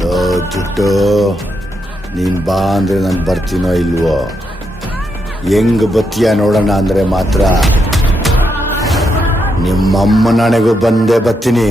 Low ಜುಟ್ಟು, ನೀನ್ ಬಾ ಅಂದ್ರೆ ನಾನು ಬರ್ತೀನೋ ಇಲ್ವೋ? ಹೆಂಗ್ ಬತ್ತೀಯ ನೋಡೋಣ ಅಂದ್ರೆ ಮಾತ್ರ ನಿಮ್ಮಮ್ಮ ನನಗೂ ಬಂದೇ ಬರ್ತೀನಿ.